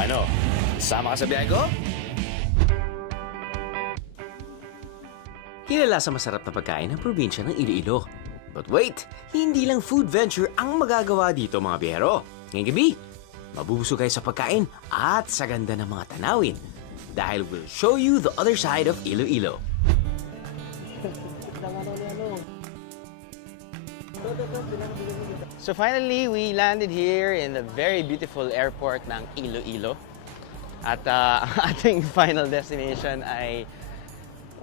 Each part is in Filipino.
Ano? Sama ka sa biyahe ko? Kilala sa masarap na pagkain ng probinsya ng Iloilo. But wait, hindi lang food venture ang magagawa dito mga biyahero. Ngayong gabi, mabubusog kayo sa pagkain at sa ganda ng mga tanawin. Dahil we'll show you the other side of Iloilo. So finally, we landed here in the very beautiful airport ng Iloilo. At ang ating final destination ay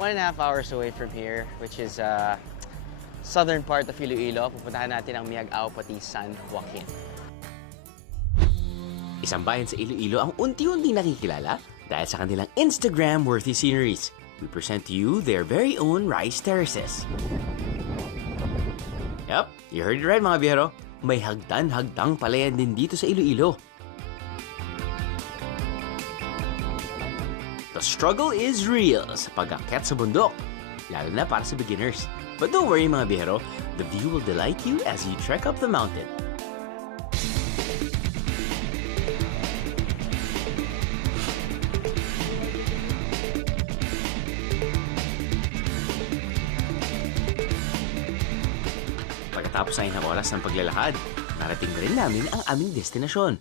1.5 hours away from here, which is southern part of Iloilo. Pupuntahan natin ang Miag-ao pati San Joaquin. Isang bayan sa Iloilo ang unti-unting nakikilala dahil sa kanilang Instagram-worthy sceneries. We present to you their very own rice terraces. Yup, you heard it right mga biyahero. May hagdan-hagdang palayan din dito sa Iloilo. The struggle is real sa pag-akyat sa bundok, lalo na para sa beginners. But don't worry mga biyahero, the view will delight you as you trek up the mountain. Pagkatapos ay ng oras ng paglalakad, narating na rin namin ang aming destinasyon.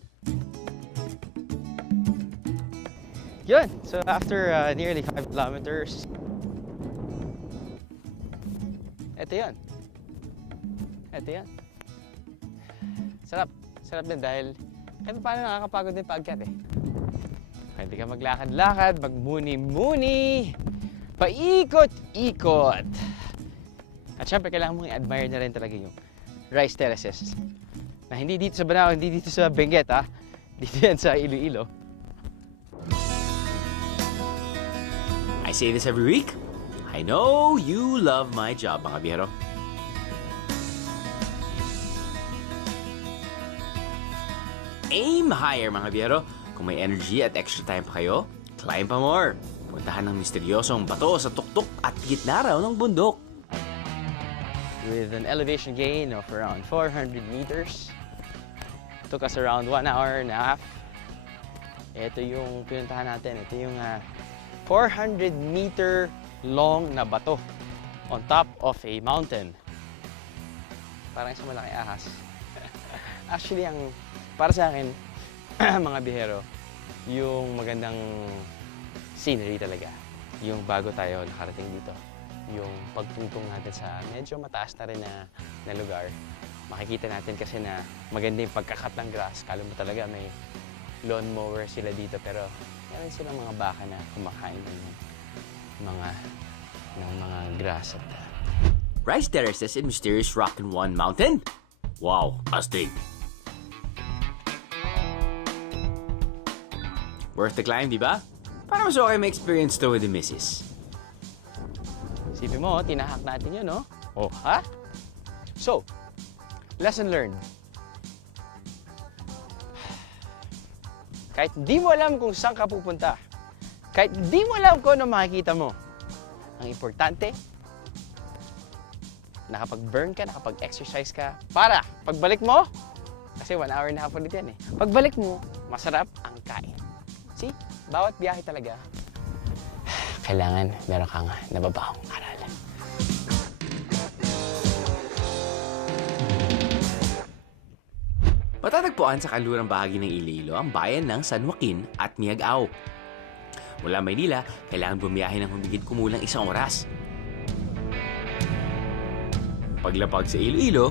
Yun! So after nearly 5 kilometers, ito yun. Ito yan. Sarap. Sarap din dahil kahit paano nakakapagod din paakyat eh. Pwede ka maglakad-lakad, magmuni-muni, paikot-ikot. At syempre, kailangan mong i-admire na rin talaga yung rice terraces. Na hindi dito sa Banao, hindi dito sa Benguet, ha? Dito yan sa Iloilo. I say this every week. I know you love my job, mga biyahero. Aim higher, mga biyahero. Kung may energy at extra time pa kayo, climb pa more. Puntahan ng misteryosong bato sa tuktok at gitna raw ng bundok. With an elevation gain of around 400 meters. Took us around 1.5 hours. Ito yung pinuntahan natin. Ito yung 400-meter long na bato on top of a mountain. Parang isang malaki ahas. Actually, para sa akin, mga bihero, yung magandang scenery talaga. Yung bago tayo nakarating dito. Yung pagtungtong natin sa medyo mataas na rin na lugar. Makikita natin kasi na maganda yung pagkakat ng grass. Kala mo talaga may lawnmower sila dito, pero meron silang mga baka na kumakain ng mga grass at Rice terraces in mysterious Rock and One Mountain? Wow, astig! Worth the climb, di ba? Para mas okay may experience to with the missus. Isipin mo, tinahak natin yun, no? Oh, ha? So, lesson learned. Kahit di mo alam kung saan ka pupunta, kahit di mo alam kung ano makikita mo, ang importante, nakapag-burn ka, nakapag-exercise ka, para pagbalik mo, kasi 1.5 hours ulit yan eh, pagbalik mo, masarap ang kain. See? Bawat biyahe talaga, kailangan meron kang nababahong aral. Matatagpuan sa kanlurang bahagi ng Iloilo ang bayan ng San Joaquin at Miagao. Mula Maynila, kailangan bumiyahe ng humigit kumulang 1 oras. Paglapag sa Iloilo,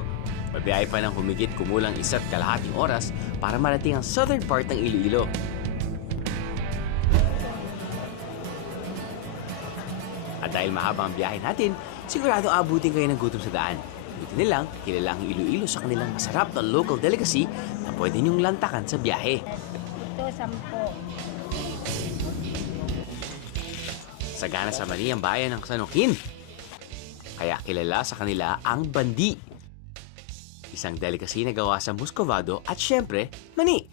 mabiyahe pa ng humigit kumulang 1.5 oras para marating ang southern part ng Iloilo. At dahil mahaba ang biyahe natin, sigurado abutin kayo ng gutom sa daan. Buti nilang kilala ang Iloilo sa kanilang masarap na local delicacy na pwede niyong lantakan sa biyahe. Ito, 10. Sagana sa Mani ang bayan ng San Joaquin. Kaya kilala sa kanila ang bandi. Isang delicacy na gawa sa muscovado at syempre, mani.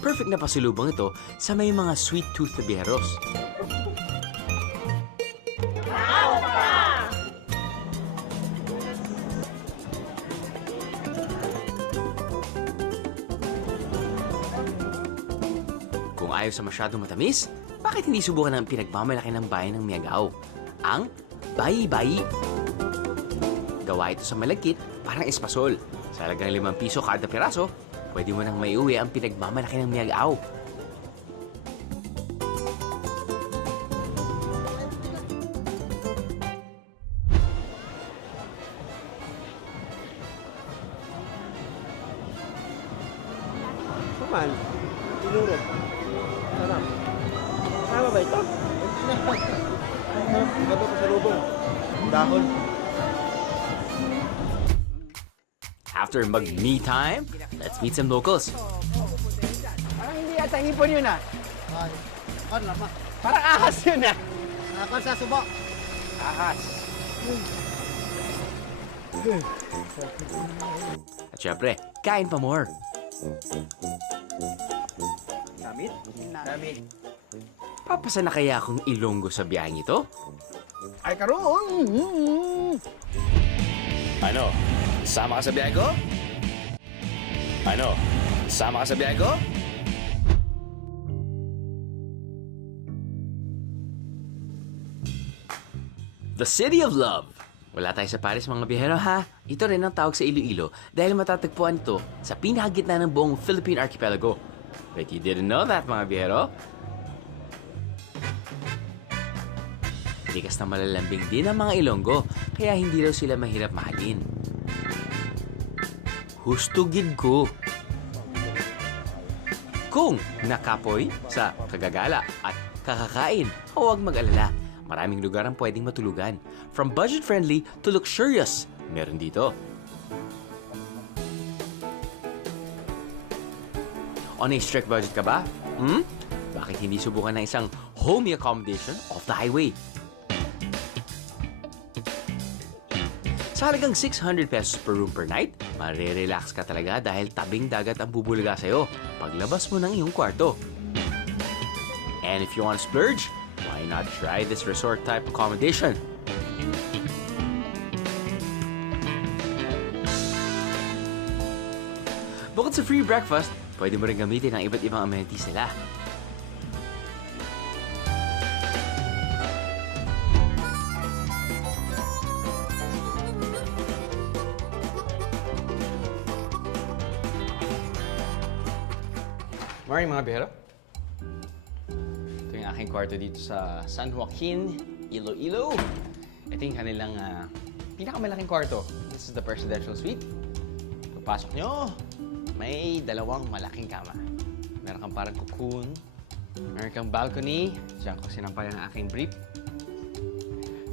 Perfect na pasulubong ito sa may mga sweet tooth na biheros. Kung ayaw sa masyadong matamis, bakit hindi subukan ang pinagmamalaki ng bayan ng Miagao? Ang bayi-bayi. Gawa ito sa malagkit, parang espasol. Sa halagang 5 piso kada piraso, pwede mo nang maiuwi ang pinagmamalaki ng Miagao. Kuman, tinurog. Sarap. Tama ba ito? Ganda pa sa lubong. Dahon. After mag-me time, let's meet some locals. Parang hindi yata hipon yun ah. Ay, kan lama. Parang ahas yun ah. Kan sa subo. Ahas. At syempre, kain pa more. Damit? Damit. Papasa na kaya akong Ilonggo sa biyaheng ito? Ay, karoon. Ano? Sama ka sa biyahe ko? Ano? Sama ka sa biyahe ko? The City of Love. Wala tayo sa Paris mga biyahero ha. Ito rin ang tawag sa Iloilo dahil matatagpuan ito sa pinakagitna ng buong Philippine Archipelago. But you didn't know that mga biyahero? Likas na malalambing din ang mga Ilonggo kaya hindi raw sila mahirap mahalin. Hustugid ko. Kung nakapoy sa kagagala at kakakain, huwag mag-alala. Maraming lugar ang pwedeng matulugan. From budget-friendly to luxurious, meron dito. On a strict budget ka ba? Bakit hindi subukan ng isang homey accommodation off the highway? Sa halagang 600 pesos per room per night, marirelax ka talaga dahil tabing dagat ang bubulaga sa'yo paglabas mo ng iyong kwarto. And if you want to splurge, why not try this resort-type accommodation? Bukod sa free breakfast, pwede mo rin gamitin ang iba't ibang amenities nila. Morning mga bihero. Ito yung aking kwarto dito sa San Joaquin, Iloilo. Ito yung kanilang pinakamalaking kwarto. This is the presidential suite. Pagpasok nyo, may 2 malaking kama. Meron kang parang cocoon. Meron kang balcony. Diyan ko sinampay ang aking brief.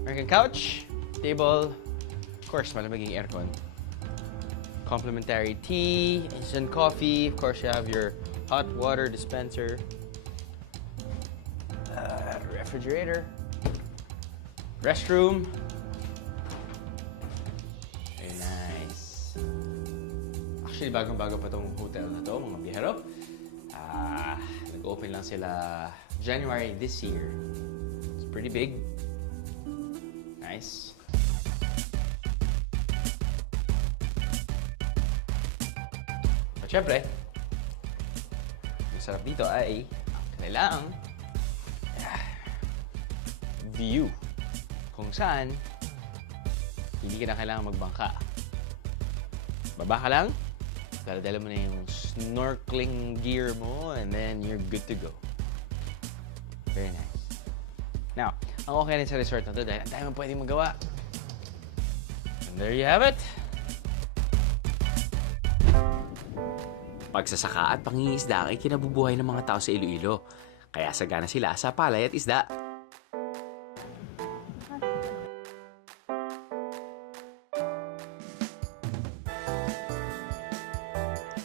Meron kang couch, table, of course, malamig yung aircon. Complimentary tea, instant coffee. Of course, you have your hot water dispenser, refrigerator, restroom. Very nice. Actually, bagong-bago pa tong hotel na to, mga bihero. Nag-open lang sila January this year. It's pretty big. Nice. At syempre, ang sarap dito ay ang kanilang view. Kung saan, hindi ka na kailangan magbangka. Baba ka lang, dala-dala mo na yung snorkeling gear mo, and then you're good to go. Very nice. Now, ang okay rin sa resort na to dahil ang dami mong pwedeng magawa. And there you have it. Pagsasaka at pangingisda ay kinabubuhay ng mga tao sa Iloilo. Kaya sagana sila sa palay at isda.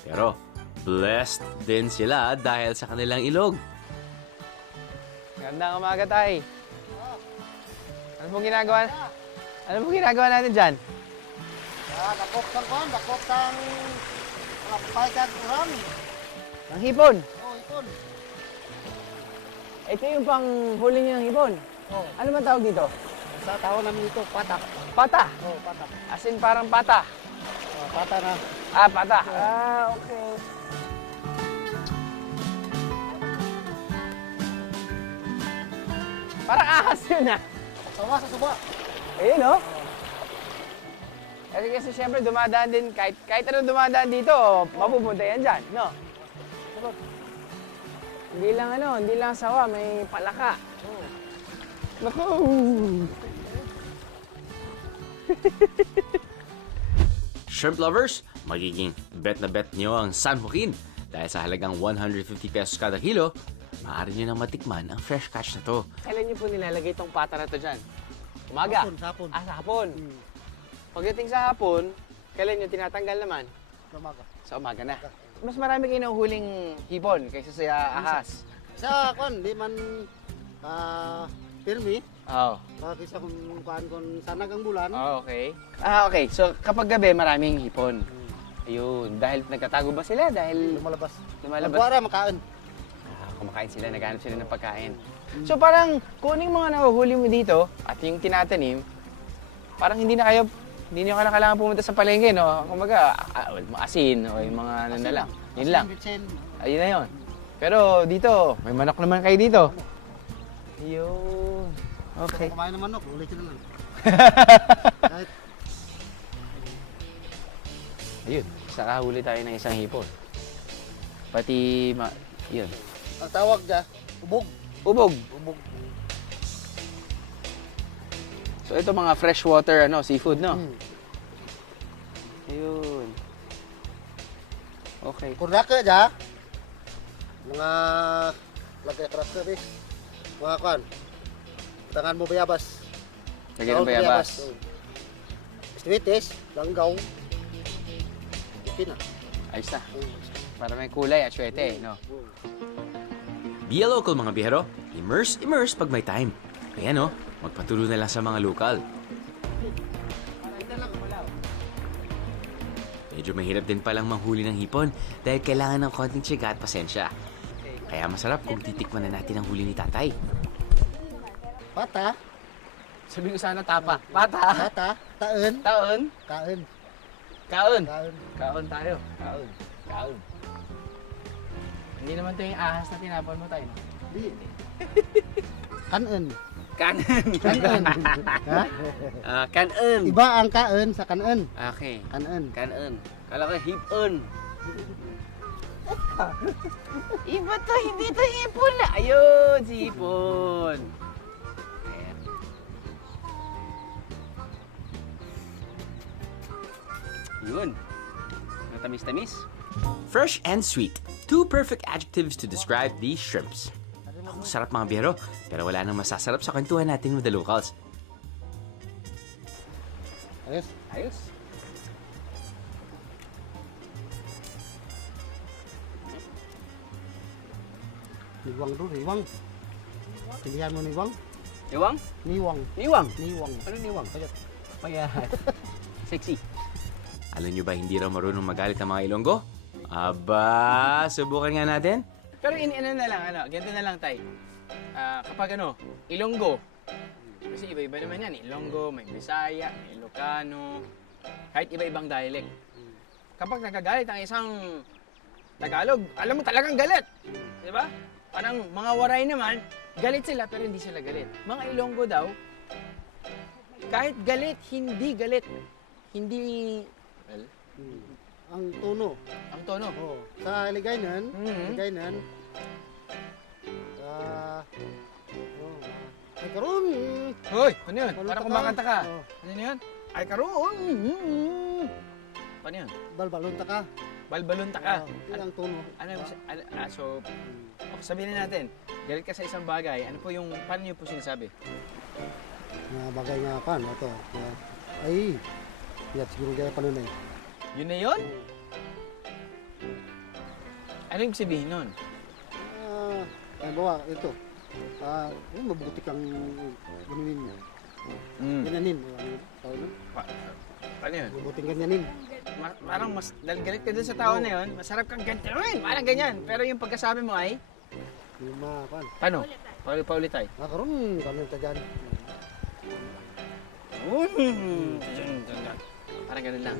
Pero blessed din sila dahil sa kanilang ilog. Magandang umaga, Tay. Ano pong ginagawa? Ano pong ginagawa natin dyan? Dakok sang kon, dakok sang paikat uram. Ang hipon. Oh, ikon. Ito yung pang huli niyo ng hipon. Oh, Ano man tawag dito? sa tawag namin ito, patak. Pata. Oh, patak. As in parang pata. Oh, pata na. Ah, pata. Ah, okay. Parang ahas yun ah. Sawa sa suba. Ayun no? Kasi siyempre dumadaan din, kahit ano dumadaan dito, mapupunta yan dyan, no? Hindi lang sawa, may palaka. Naku! Shrimp lovers, magiging bet na bet nyo ang San Joaquin. Dahil sa halagang 150 pesos kada kilo, maaari nyo nang matikman ang fresh catch na to. Kailan niyo po nilalagay itong pata na to dyan? Umaga? Sapon. Ah, sa hapon. Pagdating sa hapon, kailan niyo tinatanggal naman? Lumaga. Sa umaga na. Mas marami kayo nahuhuling hipon kaysa sa ahas. Sa kon, di man pirmi. Oo. Bakit sa kung kuan kon sanag ang bulan. Oh, okay. Ah, okay. So, kapag gabi, maraming hipon. Ayun. Dahil nagtatago ba sila? Dahil Lumalabas. lumalabas? Magwara makain. Kumakain sila, naghanap sila ng pagkain. So, parang kuning mga nahuhuli mo dito at yung tinatanim, parang hindi na kayo kailangan pumunta sa palengke, no? Kumbaga, asin o yung mga ano na lang. Yun lang. Bitsin. Ayun na yun. Pero dito, may manok naman kayo dito. Ayun. Okay. Kumain ng manok, ulit na lang. Kahit Ayun. Saka huli tayo ng isang hipon. Pati, yun. ang tawag dyan, ubog. Ubog. Ubog. So ito mga freshwater seafood, no? Hmm. Ayun. Okay. Kurnake dyan. Mga lagay krake di. Mga kuan. Tangan mo bayabas. Lagyan ng bayabas. Istiwitis, langgaw. Okay na. Ayos na. Para may kulay at syete, no? Be a local mga biyero. Immerse pag may time. Kaya no, magpatuloy na lang sa mga lokal. Medyo mahirap din palang manghuli ng hipon dahil kailangan ng konting tiyaga at pasensya. Kaya masarap kung titikman na natin ang huli ni tatay. Pata, Sabi ko sana tapa. Pata. pata, taen, Taon. kaen, Kaon. kaen. Kaon tayo. Kaon. Kaon. Hindi naman ito yung ahas na tinapon mo tayo. Di. Kanen. Kanan. Kanen. Ha? Kanan. Iba ang kaen sa kanen. Okay. Kanen. Kanan. Kala ko hipon. Iba to, hindi to hipon na. Ayun, si hipon. Ayan. Yun. Matamis-tamis. Fresh and sweet. Two perfect adjectives to describe these shrimps. Ang sarap mga biyero, pero wala nang masasarap sa kwentuhan natin with the locals. Ayos. Ayos. Niwang doon, niwang. Pilihan mo niwang. Iwang? Niwang. Iwang. Niwang. Ano niwang? Payat. Payat. Sexy. Alam nyo ba hindi raw marunong magalit ang mga Ilonggo? Aba, subukan nga natin. Pero ano na lang, ganito na lang tay. Kapag Ilonggo. Kasi iba-iba naman yan. Ilonggo, may Bisaya, may Ilocano, kahit iba-ibang dialect. Kapag nagagalit ang isang Tagalog, alam mo talagang galit. Di ba? Parang mga Waray naman, galit sila pero hindi sila galit. Mga Ilonggo daw, kahit galit, hindi galit. Hindi, well, Ang tono. ang tono. Oh, sa Ligayanan, Mhm. Ligayanan, ay karon. Hoy, ano yun? Balon Parang taka. kumakanta ka. Oh, Ano yun? Ay, karoon. Paano yun? balbalunta ka. Balbalunta ka. Yan ang tono. Ano yung, so, sabihin na natin, galit ka sa isang bagay, ano po yung, paano nyo po sinasabi? Na bagay nga kan ato. Ay. Yan siguro gaya panunay. Yun na yun? Ano yung sabihin nun? Bawa ito. Mabuti kang ganunin mo. Ganyanin. Paano yun? Mabuting ganyanin. Parang mas, dahil galit ka dun sa tao na yun, masarap kang ganyan. Parang ganyan. Pero yung pagkasabi mo ay, Lima kan. paano? Paulit tayo. Karon kanon ta dyan. Parang ganun lang.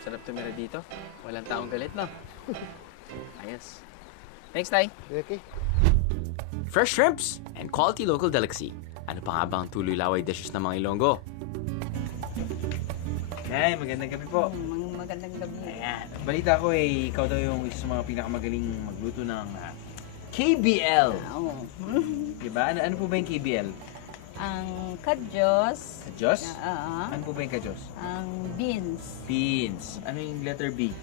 Sarap tumira dito. Walang taong galit, no? Ayos. Thanks, Tay. Okay. Fresh shrimps and quality local delicacy. Ano pa nga ba ang tuloy laway dishes ng mga Ilonggo? Nay, magandang gabi po. Magandang gabi. Ayan. Balita ko ikaw daw yung isa sa mga pinakamagaling magluto ng KBL. Oo. Diba? Ano po ba yung KBL? Ang kadyos. Kadyos? Oo. Ano po ba yung kadyos? Ang beans. Beans. Ano yung letter B?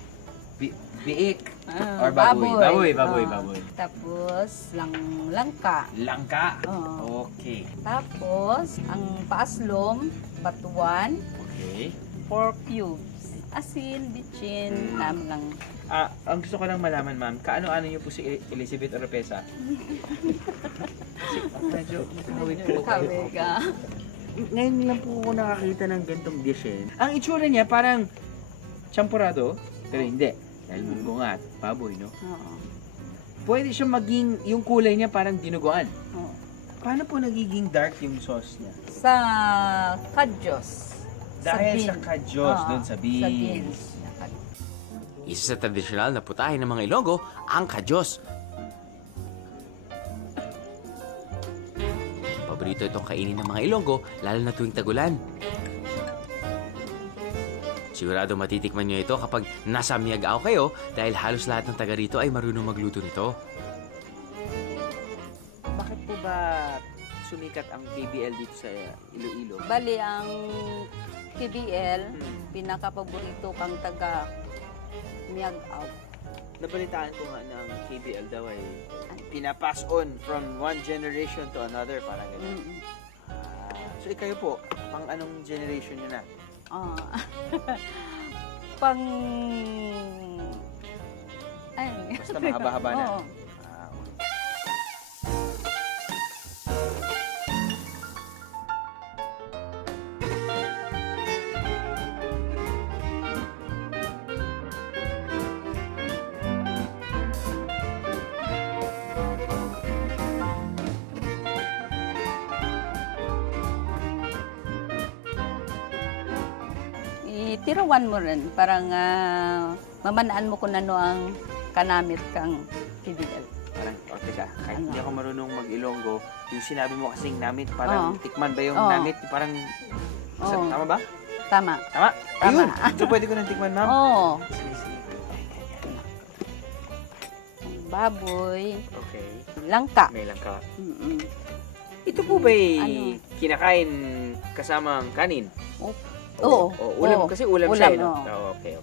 Biik? Ah, Or baboy? Oo. Baboy. Tapos, langka. Langka? Oo. Okay. Tapos, ang paaslom, batuan, Okay. pork cubes. Asin, bitchin, lang. Ang gusto ko lang malaman, ma'am, kaano-ano niyo po si Elizabeth Oropesa? Kasi medyo nakawit po. Kabe ka. Ngayon lang po ako nakakita ng gantong dish eh. Ang itsura niya parang champurado, pero hindi. Dahil munggo nga at baboy, no? Oo. Pwede siya maging, yung kulay niya parang dinuguan. Oo. Paano po nagiging dark yung sauce niya? Sa kadyos. Dahil bean. sa kadyos, Oo, dun sa Sa beans. beans. Isa sa tradisyonal na putahe ng mga Ilonggo, ang kadyos. Paborito itong kainin ng mga Ilonggo, lalo na tuwing tagulan. Sigurado matitikman nyo ito kapag nasa Miagao kayo dahil halos lahat ng taga rito ay marunong magluto nito. Bakit po ba sumikat ang KBL dito sa Iloilo? Bali, ang KBL, pinakapaborito kang taga Miagao. Nabalitaan ko nga na ang KBL daw ay pinapass on from one generation to another, parang ganyan. Mm-mm. So ikayo po, pang anong generation nyo na? Pang... Ay. Basta mahaba-haba na. Oo. Itiruan mo rin. Parang mamanaan mo kung ano ang kanamit kang KBL. Parang, teka, kahit Ano? hindi ako marunong mag-Ilonggo, yung sinabi mo kasing namit, parang Oo. tikman ba yung Oo. namit? Parang, Oo. tama ba? Tama. Tama? Tama. Ayun! So pwede ko nang tikman, ma'am? Oo. Sige, sige. Baboy. Okay. Langka. May lang ka. Mm-mm. Ito po ba'y Ano? kinakain kasamang kanin? Oo. O, ulam, Oo. kasi ulam siya, Ulam, no? oo. Oo, okay.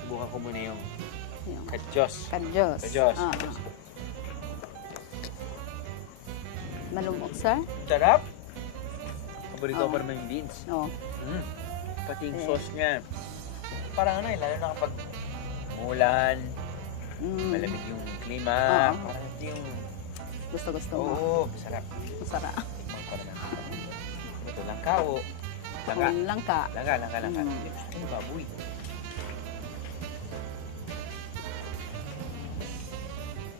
Subukan ko muna yung Yung kadyos. kadyos. Kadyos. Oo. Malumok, sir? Sarap! Paborito ko Oo. pa naman yung beans. Oo. Pati yung Eh. sauce niya. Parang ano lalo na kapag umulan, Mm. malamig yung klima, Oo. parang ito yung, Gusto-gusto mo. oo, masarap. Masarap. Tikman ko naman. Ito, langka o? Langka. Langka. Langka. Mm. Hindi gusto ko yung baboy.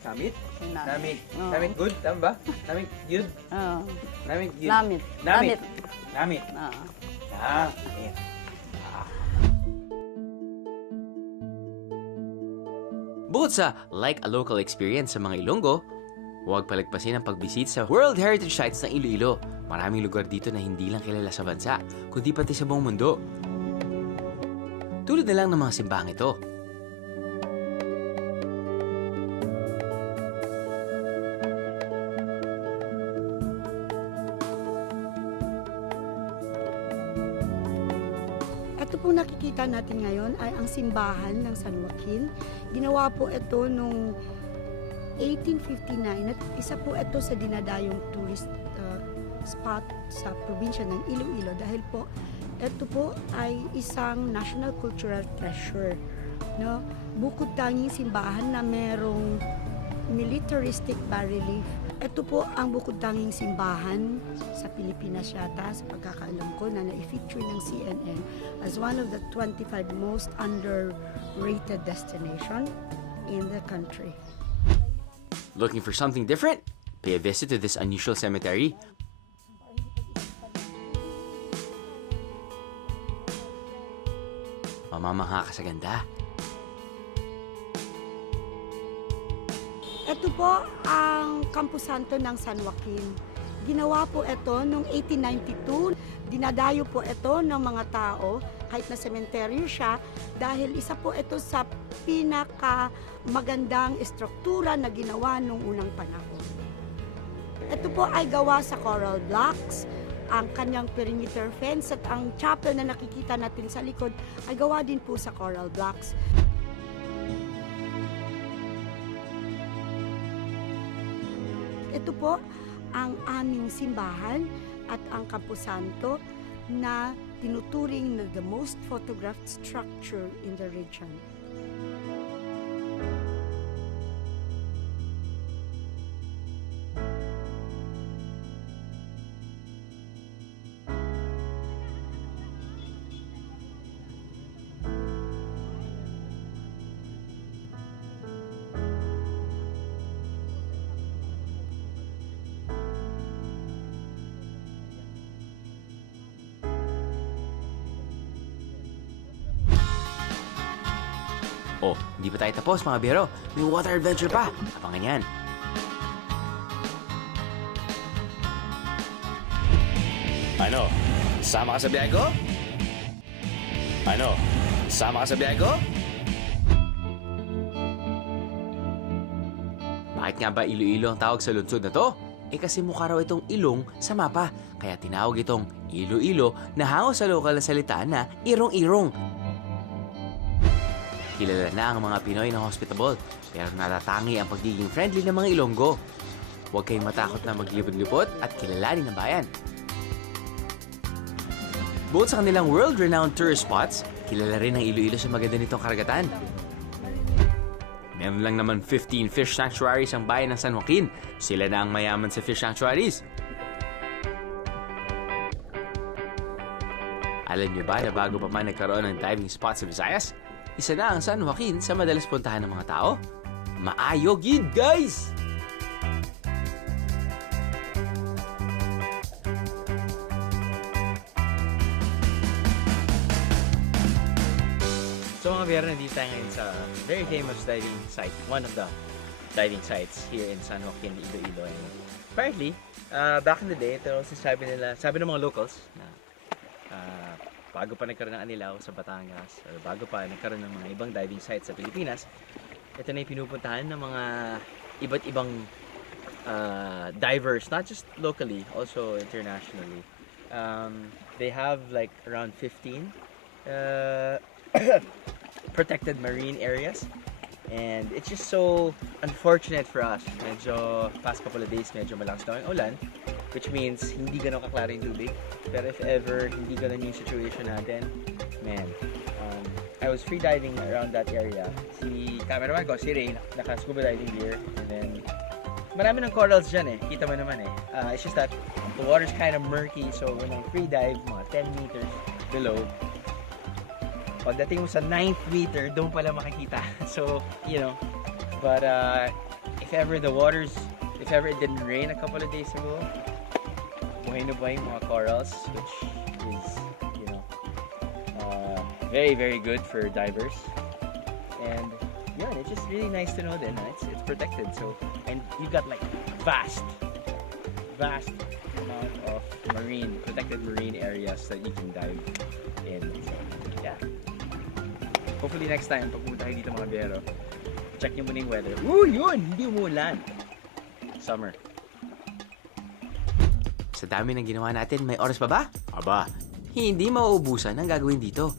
Namit? Namit. Oo. Namit good? Tama ba? Namit good? Oo. Namit good? Namit. Namit. Namit. Oo. Ah, okay. Bukod sa like a local experience sa mga Ilonggo, huwag palagpasin ang pagbisit sa World Heritage Sites ng Iloilo. Maraming lugar dito na hindi lang kilala sa bansa, kundi pati sa buong mundo. Tulad na lang ng mga simbahang ito. Ito pong nakikita natin ngayon ay ang simbahan ng San Joaquin. Ginawa po ito noong 1859 at isa po ito sa dinadayong tourist spot sa probinsya ng Iloilo dahil po ito po ay isang national cultural treasure. No? Bukod tanging simbahan na merong militaristic bas-relief. Ito po ang bukod tanging simbahan sa Pilipinas yata sa pagkakaalam ko na na-feature ng CNN as one of the 25 most underrated destination in the country. Looking for something different? Pay a visit to this unusual cemetery. Mamamangha ka sa ganda. Ito po ang Camposanto ng San Joaquin. Ginawa po ito noong 1892. Dinadayo po ito ng mga tao kahit na sementeryo siya dahil isa po ito sa pinaka magandang estruktura na ginawa noong unang panahon. Ito po ay gawa sa coral blocks. Ang kanyang perimeter fence at ang chapel na nakikita natin sa likod ay gawa din po sa coral blocks. Ito po ang aming simbahan at ang Camposanto na tinuturing na the most photographed structure in the region. Oh, hindi pa tayo tapos mga biyero. May water adventure pa. Abangan yan. Ano? Sama ka sa biyahe ko? Ano? Sama ka sa biyahe ko? Bakit nga ba Iloilo ang tawag sa lungsod na to? Eh kasi mukha raw itong ilong sa mapa. Kaya tinawag itong Iloilo na hango sa lokal na salita na irong-irong. Kilala na ang mga Pinoy na hospitable, pero natatangi ang pagiging friendly ng mga Ilonggo. Huwag kayong matakot na maglipot-lipot at kilalanin ang bayan. Bukod sa kanilang world-renowned tourist spots, kilala rin ang Iloilo sa maganda nitong karagatan. Meron lang naman 15 fish sanctuaries ang bayan ng San Joaquin. Sila na ang mayaman sa fish sanctuaries. Alam niyo ba na bago pa man nagkaroon ng diving spots sa Visayas, isa na ang San Joaquin sa madalas puntahan ng mga tao? Maayo gid, guys! So mga biyero, nandito tayo ngayon sa very famous diving site. One of the diving sites here in San Joaquin, Iloilo. And apparently, back in the day, ito sabi ng mga locals na bago pa nagkaroon ng Anilaw sa Batangas, or bago pa nagkaroon ng mga ibang diving sites sa Pilipinas, ito na yung pinupuntahan ng mga iba't ibang divers, not just locally, also internationally. They have like around 15 protected marine areas, and it's just so unfortunate for us. Medyo past couple of days, medyo malakas daw ang ulan, which means hindi ganun kaklara yung tubig. Pero if ever hindi ganun yung situation natin, man, I was free diving around that area. Si cameraman ko, si Ray, naka-scuba diving gear, and then marami ng corals dyan eh, kita mo naman eh. It's just that the water's kind of murky, so when I free dive, mga 10 meters below, pagdating mo sa 9th meter, doon pala makikita. So, you know, but if ever it didn't rain a couple of days ago, buhay na buhay yung mga corals, which is, you know, very, very good for divers. And yeah, it's just really nice to know that it's protected. So, and you got like vast amount of protected marine areas that you can dive in. So, yeah. Hopefully next time, pag pumunta kayo dito mga biyero, check nyo muna yung weather. Yun! Hindi umulan! Summer. Sa dami ng ginawa natin, may oras pa ba? Aba, hindi mauubusan ang gagawin dito.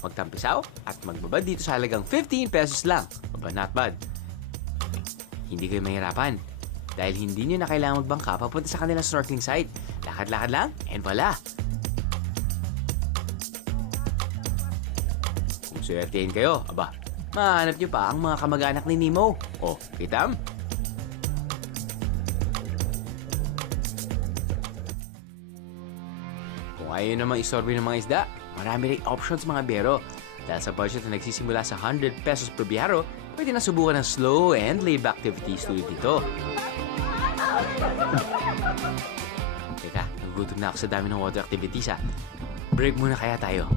Magtampisaw at magbabad dito sa halagang 15 pesos lang. Aba, not bad. Hindi kayo mahirapan dahil hindi nyo na kailangan magbangka papunta sa kanilang snorkeling site. Lakad-lakad lang and wala. Kung suwertehin kayo, aba, mahanap nyo pa ang mga kamag-anak ni Nemo. O, kitam? Kung ayaw namang isorbe ng mga isda, marami rin options mga biyero. Dahil sa budget na nagsisimula sa 100 pesos per biyero, pwede na subukan ng slow and laid-back activities tulad dito. Teka, nagugutom na ako sa dami ng water activities ha. Break muna kaya tayo.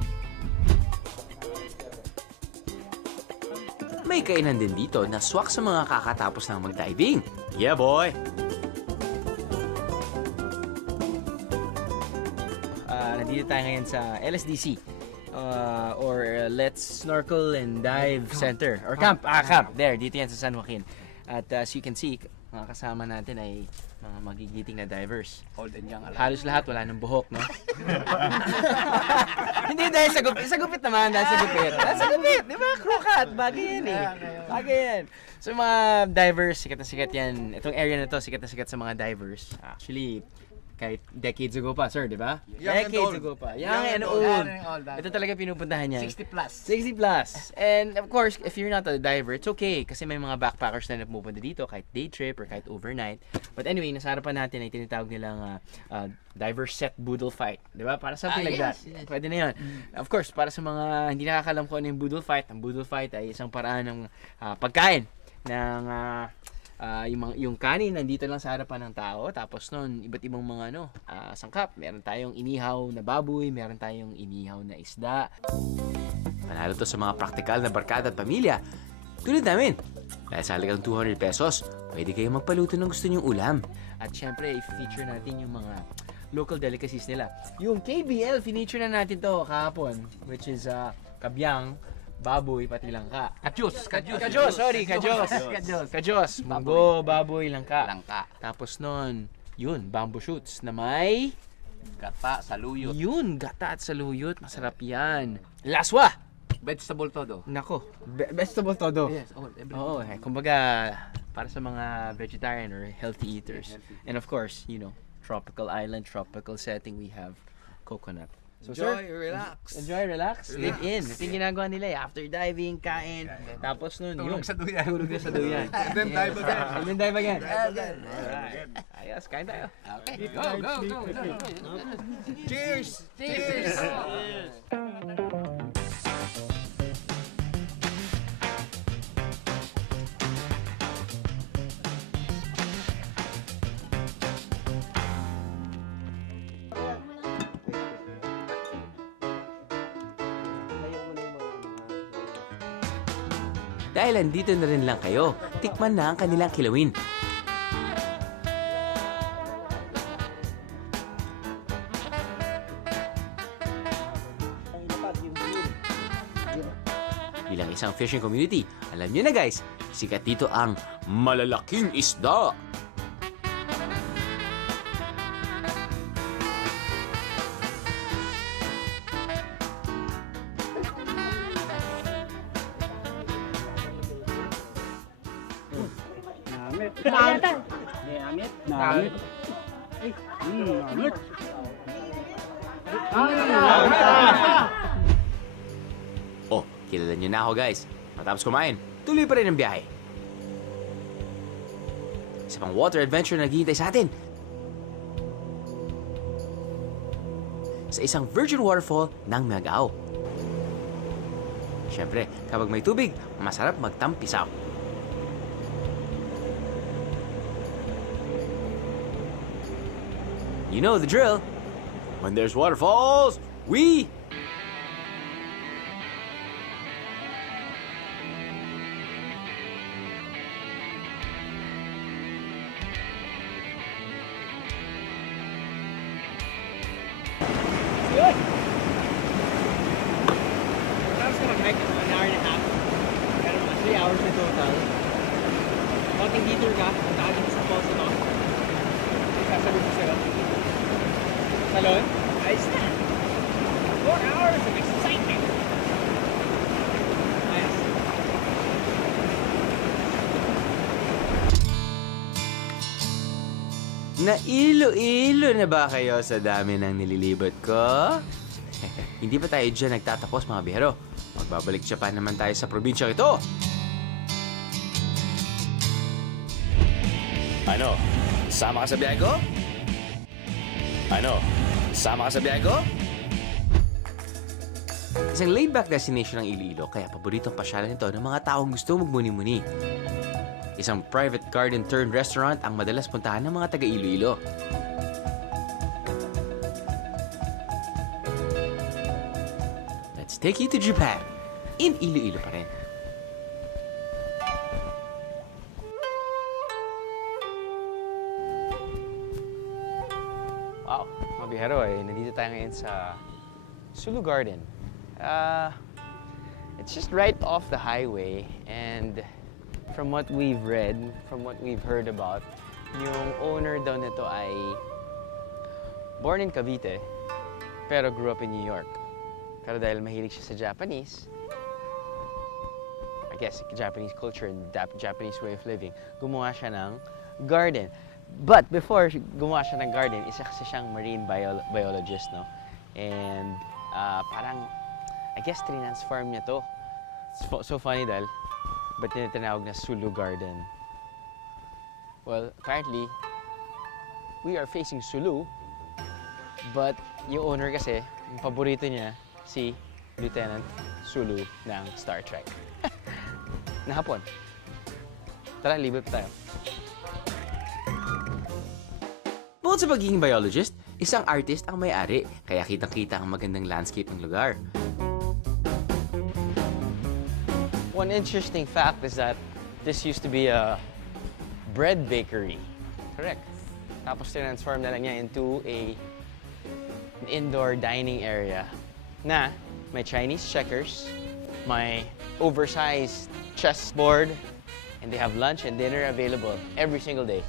May kainan din dito na swak sa mga kakatapos ng mag-diving. Yeah, boy! Nandito tayo ngayon sa LSDC or Let's Snorkel and Dive Center or Camp. Camp. There, dito yan sa San Joaquin. At as you can see, mga kasama natin ay mga magigiting na divers. Old and young. Halos lahat wala ng buhok, no? Hindi dahil sa gupit. Sa gupit naman, dahil sa gupit. Dahil sa gupit, di ba? Crew cut. Bagay yan eh. Bagay yan. So mga divers, sikat na sikat yan. Itong area na to, sikat na sikat sa mga divers. Actually, kahit decades ago pa, sir, di ba? Decades ago pa. Young and old. Ito talaga pinupuntahan niya. 60 plus. 60 plus. And of course, if you're not a diver, it's okay. Kasi may mga backpackers na pupunta dito, kahit day trip or kahit overnight. But anyway, nasa harapan natin ay tinatawag nilang diver set boodle fight. Di ba? Para something like that. Yes. Pwede na yun. Of course, para sa mga hindi nakakalam kung ano yung boodle fight, ang boodle fight ay isang paraan ng pagkain ng yung kanin nandito lang sa harapan ng tao, tapos nun iba't ibang mga sangkap. Meron tayong inihaw na baboy, meron tayong inihaw na isda. Panalo to sa mga praktikal na barkada at pamilya. Tulad namin. Dahil sa halagang 200 pesos, pwede kayong magpaluto ng gusto nyong ulam. At syempre, i-feature natin yung mga local delicacies nila. Yung KBL, feature na natin to kahapon, which is kabyang, baboy, pati langka. Kajos. Kajos. Munggo, baboy, langka. Langka. Tapos nun, yun, bamboo shoots na may Gata, saluyot. yun, gata at saluyot. Masarap yan. Laswa! Vegetable todo. Nako, vegetable todo. Yes, all, everything. Oo, kumbaga, para sa mga vegetarian or healthy eaters. And of course, tropical island, tropical setting, we have coconut. So, Enjoy, sir, relax. enjoy, relax, live in. Ito yung ginagawa nila eh. After diving, kain, tapos nun, Tulog sa duyan. Tulog na sa duyan. And then dive again. And then dive again. Alright. Ayos, kain tayo. Okay, go. Cheers! Cheers! Dahil andito na rin lang kayo, tikman na ang kanilang kilawin. Bilang isang fishing community, alam nyo na guys, sikat dito ang malalaking isda. Oh, kilala nyo na ako guys. Matapos kumain, tuloy pa rin ang biyahe. Isa pang water adventure na naghihintay sa atin. Sa isang virgin waterfall ng Miagao. Siyempre, kapag may tubig, masarap magtampisaw. You know the drill. When there's waterfalls, we... Good. I was gonna make it 1 hour and a half. Pero mga 3 hours na total. Konting detour ka, ang dami sa falls ito. Sasabi ko sa'yo. Salon, ayos na. 4 hours of excitement. Nice. Nailo-ilo na ba kayo sa dami ng nililibot ko? Hindi pa tayo dyan nagtatapos mga bihero. Magbabalik Japan naman tayo sa probinsya ito. Ano? Sama ka sa biyahe ko? Ano? Sama ka sa biyahe ko? Isang laid-back destination ng Iloilo, kaya paboritong pasyalan ito ng mga taong gusto magmuni-muni. Isang private garden turned restaurant ang madalas puntahan ng mga taga Iloilo. Let's take you to Japan. In Iloilo pa rin. Wow, mga bihero nandito tayo ngayon sa Sulu Garden. It's just right off the highway, and from what we've read, from what we've heard about, yung owner daw nito ay born in Cavite, pero grew up in New York. Pero dahil mahilig siya sa Japanese, I guess Japanese culture and Japanese way of living, gumawa siya ng garden. But before gumawa siya ng garden, isa kasi siyang marine biologist, no? And parang, I guess, transform niya to. It's so funny dahil, ba't tinatawag na Sulu Garden? Well, apparently, we are facing Sulu, but yung owner kasi, yung paborito niya, si Lieutenant Sulu ng Star Trek. Na hapon. Tara, libot tayo. Bukod sa pagiging biologist, isang artist ang may-ari, kaya kitang-kita ang magandang landscape ng lugar. One interesting fact is that this used to be a bread bakery. Correct. Tapos transform na lang niya into an indoor dining area na may Chinese checkers, may oversized chessboard, and they have lunch and dinner available every single day.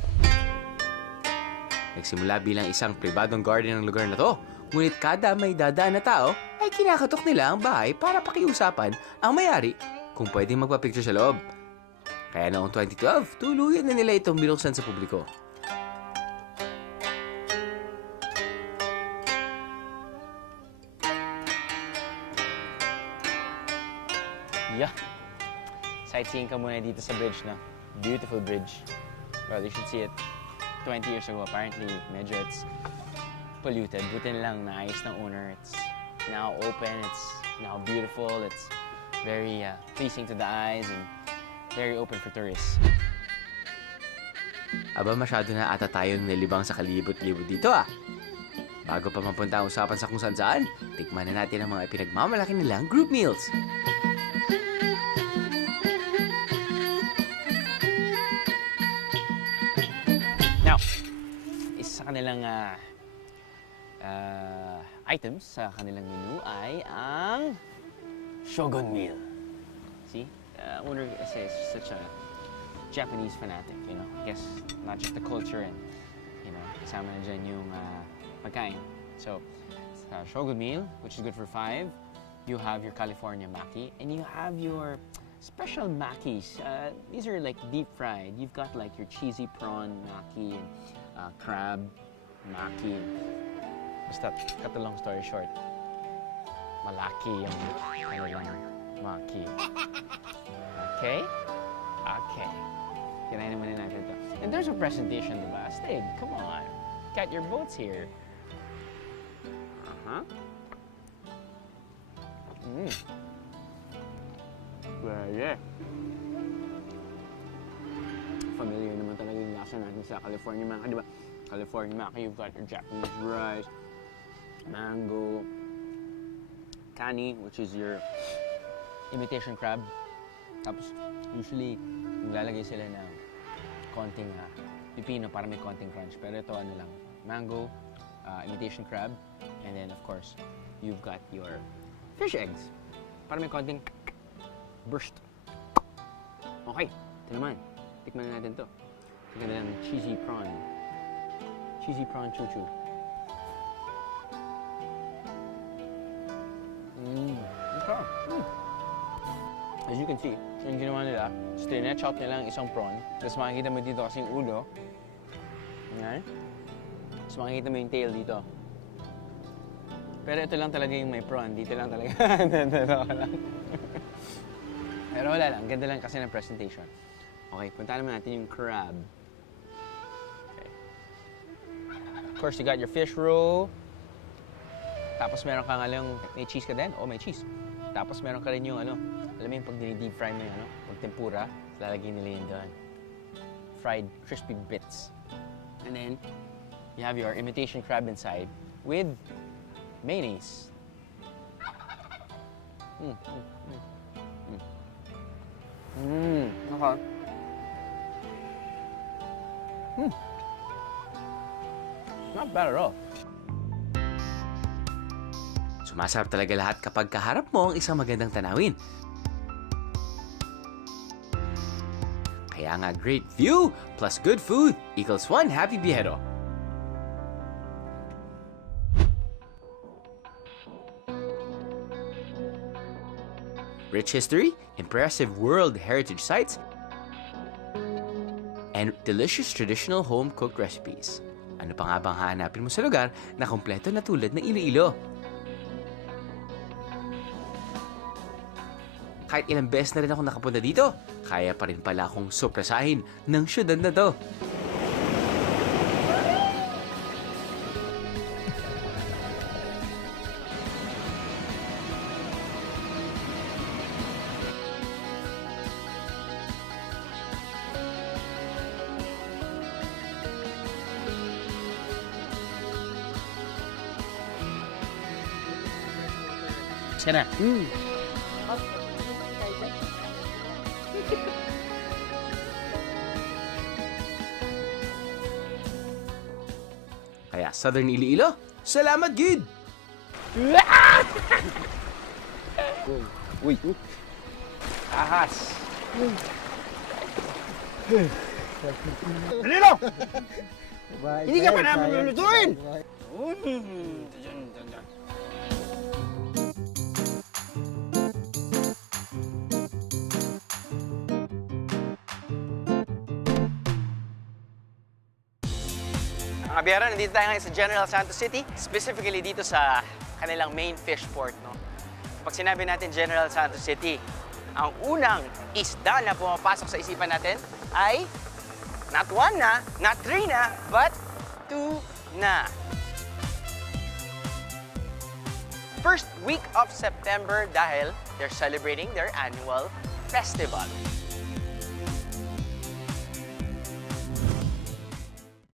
Nagsimula bilang isang pribadong garden ng lugar na to, ngunit kada may dadaan na tao ay kinakatok nila ang bahay para pakiusapan ang may-ari kung pwedeng magpa-picture sa loob. Kaya noong 2012, tuluyan na nila itong binuksan sa publiko. Yeah. Sightseeing ka muna dito sa bridge na. Beautiful bridge. Well, you should see it. 20 years ago, apparently, medyo it's polluted. Buti na lang naayos ng owner. It's now open, it's now beautiful, it's very pleasing to the eyes and very open for tourists. Aba, masyado na ata tayong nilibang sa kalibot-libot dito ah. Bago pa mapunta ang usapan sa kung saan-saan, tikman na natin ang mga ipinagmamalaki nilang group meals. Now, isa sa kanilang items sa kanilang menu ay ang Shogun meal. See? Owner is such a Japanese fanatic, you know. I guess not just the culture and, you know, kasama na dyan yung pagkain. So, Shogun meal, which is good for 5. You have your California maki, and you have your special makis. These are like deep fried. You've got like your cheesy prawn maki and crab maki. Basta, cut the long story short, malaki yung kanilang maki. Okay? Okay. Kinain naman natin ito. And there's a presentation, diba? Stig, come on. Got your boats here. Uh-huh. Well, familiar naman talaga yung lasa natin sa California maki, di ba? California maki, you've got your Japanese rice, mango, kani, which is your imitation crab. Tapos, usually, naglalagay sila ng konting pipino para may konting crunch. Pero ito, ano lang, mango, imitation crab, and then, of course, you've got your fish eggs. Para may konting burst. Okay, ito naman. Tikman na natin to. Ito na ng cheesy prawn. Cheesy prawn chuchu. Okay. As you can see, yung ginawa nila, chop nila ang isang prawn. Tapos makikita mo dito kasing ulo. Yan. Tapos makikita mo yung tail dito. Pero ito lang talaga yung may prawn. Dito lang talaga. Pero wala lang. Ganda lang kasi ng presentation. Okay, punta naman natin yung crab. Okay. Of course, you got your fish roe. Tapos meron kang alam, may cheese ka din? Oh, may cheese. Tapos meron ka rin yung ano, alam mo yung pag deep fry mo yung ano, pag tempura, lalagay nila yun doon. Fried crispy bits. And then, you have your imitation crab inside with mayonnaise. Okay. Not bad at all. Sumasarap talaga lahat kapag kaharap mo ang isang magandang tanawin. Kaya nga great view plus good food equals one happy biyahero. Rich history, impressive World Heritage Sites, and delicious traditional home-cooked recipes. Ano pa nga bang hahanapin mo sa lugar na kompleto na tulad ng Iloilo? Kahit ilang beses na rin ako nakapunta dito, kaya pa rin pala akong sorpresahin ng syudad na to. Sige na. Kaya Southern Iloilo, salamat gid! Uy. Ahas. Danilo! Hindi ka pa namin lulutuin! Mga biyara, nandito tayo ngayon sa General Santos City, specifically dito sa kanilang main fish port. No? Pag sinabi natin General Santos City, ang unang isda na pumapasok sa isipan natin ay not one na, not three na, but two na. First week of September dahil they're celebrating their annual festival.